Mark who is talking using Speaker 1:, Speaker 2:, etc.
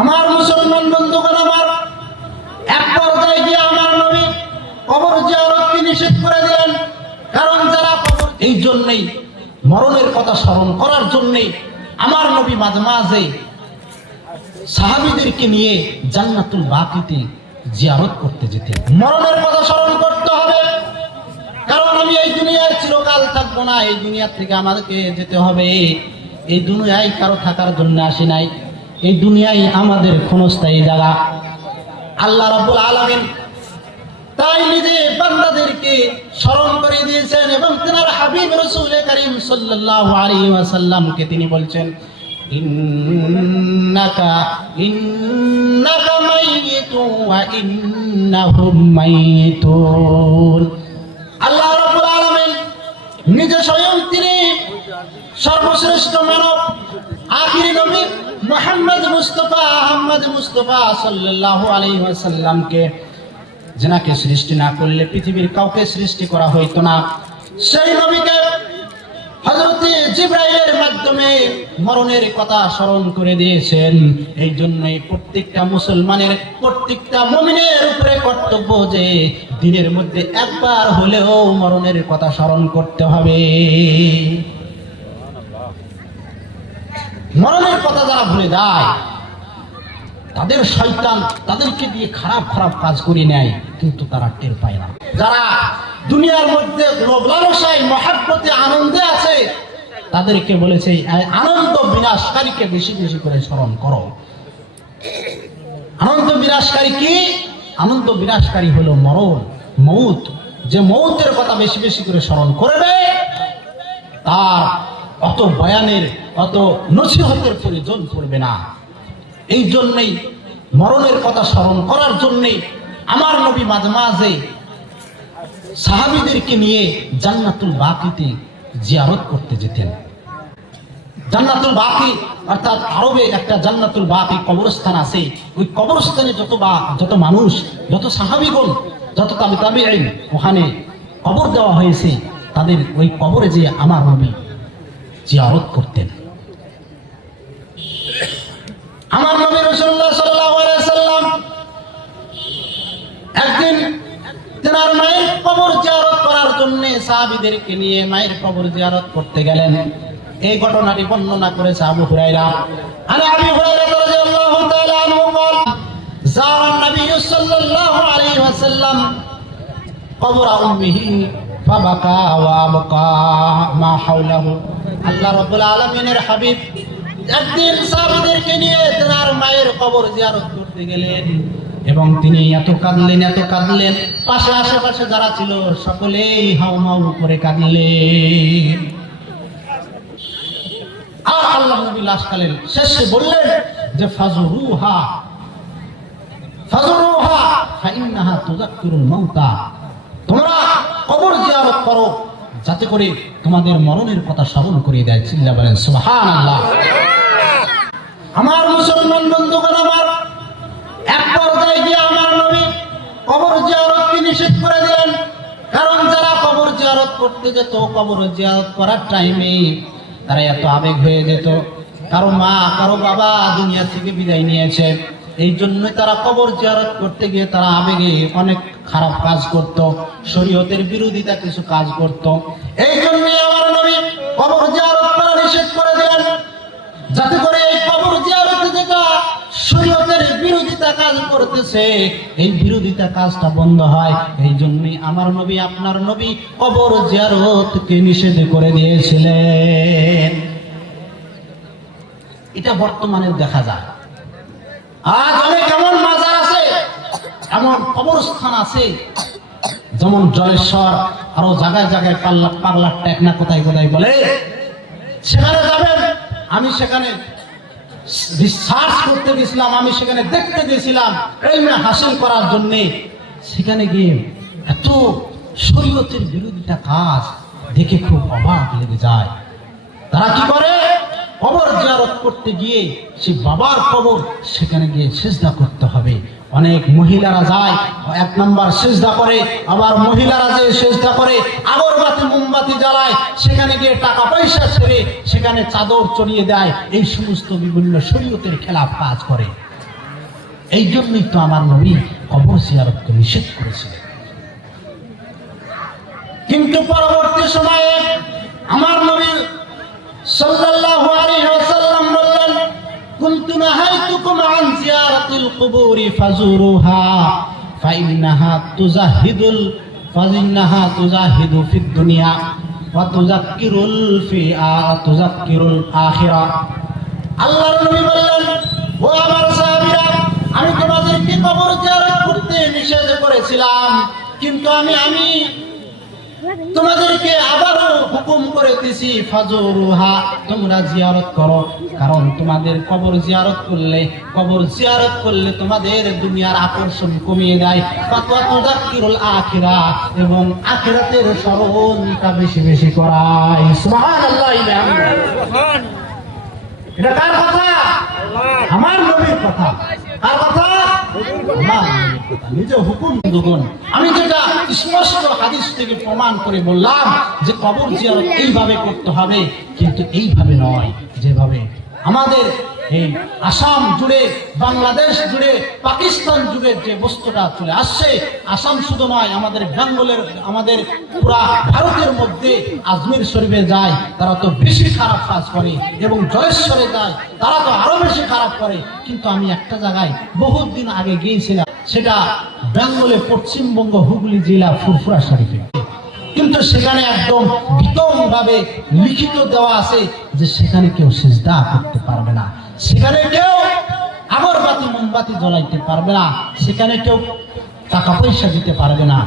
Speaker 1: আমার মুসলমান বন্ধুগণ আমার, এক পর্যায়ে গিয়ে আমার নবী কবর জিয়ারতকে নিষেধ করে দিলেন। কারণ যারা কবর, এই জন্যই মরণের কথা স্মরণ করার জন্যই আমার নবী মাঝে মাঝে সাহাবিদেরকে নিয়ে জান্নাতুল বাকিতে জিয়ারত করতে যেতেন। মরণের কথা স্মরণ করতে হবে। কারণ আমি এই দুনিয়ায় চিরকাল থাকব না, এই দুনিয়া থেকে আমাদেরকে যেতে হবে। এই দুনিয়ায় কারও থাকার জন্য আসি নাই। এই দুনিয়ায় আমাদের ক্ষণস্থায়ী জায়গা। আল্লাহ রাব্বুল আলামিন তাই নিজে বান্দাদেরকে স্মরণ করে দিয়েছেন এবং তেনার হাবিব রসুল করিম সাল্লাল্লাহু তিনি বলছেন, ইন্নাকা ইন্নাকা মাইয়িতুন ওয়া ইন্নাহুম মাইয়িতুন আল্লাহ রাব্বুল আলামিন নিজে স্বয়ং তিনি সর্বশ্রেষ্ঠ মানব আখিরি নবী মুহাম্মদ আহমদ মুস্তাফা সাল্লাল্লাহু আলাইহি যেনাকে সৃষ্টি না করলে পৃথিবীর কাউকে সৃষ্টি করা হইতো না। সেই নবীকে দিনের মধ্যে একবার হলেও মরণের কথা স্মরণ করতে হবে। মরণের কথা যারা ভুলে যায় তাদের শয়তান তাদেরকে দিয়ে খারাপ খারাপ কাজ করে নেয়, কিন্তু তারা টের পায় না। যারা দুনিয়ার মধ্যে লালসায় আনন্দে আছে, তাদেরকে বলেছে আনন্দ বিনাশকারীকে বেশি বেশি করে স্মরণ করো। আনন্দ বিনাশকারী কি? আনন্দ বিনাশকারী হলো মরণ, মৌত। যে মৌতের কথা বেশি বেশি করে স্মরণ করবে, তার অত বয়ানের, অত নসিহতের প্রয়োজন পড়বে না। এই জন্যই মরণের কথা স্মরণ করার জন্যই আমার নবী মাঝে মাঝে সাহাবিদেরকে নিয়ে জান্নাতুল বাকিতে জিয়ারত করতে যেতেন। জান্নাতুল বাকি, অর্থাৎ আরবে একটা জান্নাতুল বাকি কবরস্থান আছে। ওই কবরস্থানে যত বা, যত মানুষ, যত সাহাবিগণ, যত তাবি তাবি ওখানে কবর দেওয়া হয়েছে, তাদের ওই কবরে যে আমার নবী জিয়ারত করতেন। আমার নবী আলাইহি সাল্লাম একদিন তেনার মায়ের কবর জিয়ারত করার জন্য সাহাবীদেরকে নিয়ে মায়ের কবর জিয়ারত করতে গেলেন। এই ঘটনাটি বর্ণনা করেছে আবু হুরায়রা। আরে আবু হুরায়রা রাদিয়াল্লাহু তাআলা আনহু বল যারা নবী সাল্লাল্লাহু আলাইহি ওয়াসাল্লাম কবর উম্মিহি, ফাবাকা ওয়া আবকা মা হাওলাহু। আল্লাহ রাব্বুল আলামিনের হাবিব একদিন সাহাবীদেরকে নিয়ে তেনার মায়ের কবর জিয়ারত করতে গেলেন এবং তিনি এত কাঁদলেন এত কাঁদলেন। পাশে আশেপাশে যারা ছিল, সকলেই হাউমাউ করে কাঁদলেন। আর আল্লাহ নবী লাশ কালেন শেষে বললেন যে ফাইন্নাহা মাউতা। তোমরা কবর জিয়ারত করো, যাতে করে তোমাদের মরণের কথা স্মরণ করিয়ে দেয়। চিল্লা বলেন, সুবহানাল্লাহ। আমার মুসলমান বন্ধুগণ আমার, এক পর্যায়ে গিয়ে আমার নবী কবর জিয়ারতকে নিষেধ করে দিলেন। কারণ যারা কবর জিয়ারত করতে যেত, কবর জিয়ারত করার টাইমে তারা এত আবেগ হয়ে যেত। কারও মা, কারও বাবা দুনিয়া থেকে বিদায় নিয়েছে। এই জন্যই তারা কবর জিয়ারত করতে গিয়ে তারা আবেগে অনেক খারাপ কাজ করত, শরীয়তের বিরোধিতা কিছু কাজ করত। এই জন্যই আমার নবী কবর জিয়ারত করা নিষেধ করে দিলেন। যাতে করে এই বিরোধিতা কাজ করতেছে, এই বিরোধিতা কাজটা বন্ধ হয়। এই জন্যই আমার নবী আপনার নবী কবর জিয়ারতকে নিষেধ করে দিয়েছিলেন। এটা বর্তমানে দেখা যায়। আজ অনেক এমন মাজার আছে, এমন কবরস্থান আছে, যেমন জলেশ্বর, আরও জায়গায় জায়গায় পাল্লা পাল্লা টেকনা কোথায় কোথায় বলে? সেখানে যাবেন, আমি সেখানে রিসার্চ করতে গেছিলাম, আমি সেখানে দেখতে গেছিলাম হাসিল করার সেখানে গিয়ে এত শরীয়তের কাজ দেখে খুব অবাক লেগে যায়। তারা কি করে? কবর জিয়ারত করতে গিয়ে সে বাবার কবর সেখানে গিয়ে করতে হবে। অনেক মহিলারা যায়, এক নাম্বার সেজদা করে, আবার মহিলারা যে সেজদা করে, আগরবাতি মোমবাতি জ্বালায়, সেখানে গিয়ে টাকা পয়সা ছেড়ে সেখানে চাদর চড়িয়ে দেয়, এই সমস্ত বিভিন্ন শরীয়তের খেলাফ কাজ করে। এই জন্যই তো আমার নবী কবর জিয়ারতকে নিষেধ করেছিলেন। কিন্তু পরবর্তী সময়ে আমার নবী সাল্লাল্লাহু আলাইহি ওয়াসাল্লাম বললেন, কুনতু নাহাইতুকুম আন জিয়ারাতিল কুবুরি ফাজুরুহা ফাইন্নাহা তুজাহিদুল, ফাইন্নাহা তুজাহিদু ফিদ দুনিয়া। ওয়া তুযাক্কিরুল ফি আ তুযাক্কিরুল আখিরা। আল্লাহর নবী আমার সাহাবীরা, আমি তোমাদেরকে কবর জিয়ারত করতে নিষেধ করেছিলাম। কিন্তু আমি আমি তোমাদেরকে আবারও হুকুম করে দিছি ফাজরুহা তোমরা জিয়ারত করো। কারণ তোমাদের কবর জিয়ারত করলে কবর জিয়ারত করলে তোমাদের দুনিয়ার আকর্ষণ কমিয়ে দেয়। ফাতওয়া তুযাক্কিরুল আখিরা এবং আখিরাতের স্মরণটা বেশি বেশি করায়। সুবহানাল্লাহ এটা কার কথা? আমার নবীর কথা কার কথা আমার নবীর কথা। নিজে হুকুম আমি যেটা স্পষ্ট হাদিস থেকে প্রমাণ করে বললাম যে কবর জিয়ারত এইভাবে করতে হবে, কিন্তু এইভাবে নয়। যেভাবে আমাদের এই আসাম জুড়ে, বাংলাদেশ জুড়ে, পাকিস্তান জুড়ে যে বস্তুটা চলে আসছে, আসাম শুধু নয়, আমাদের বেঙ্গলের, আমাদের পুরা ভারতের মধ্যে আজমির শরীফে যায়, তারা তো বেশি খারাপ কাজ করে, এবং জয়েশ্বরে যায়, তারা তো আরও বেশি খারাপ করে। কিন্তু আমি একটা জায়গায় বহুত দিন আগে গিয়েছিলাম, সেটা বেঙ্গলে পশ্চিমবঙ্গ হুগলি জেলা ফুরফুরা শরীফে। কিন্তু সেখানে একদম বিতম ভাবে লিখিত দেওয়া আছে যে সেখানে কেউ সেজদা করতে পারবে না। সেখানে কেউ আগরবাতি, মোমবাতি জ্বলাইতে পারবে না। সেখানে কেউ টাকা পয়সা দিতে পারবে না।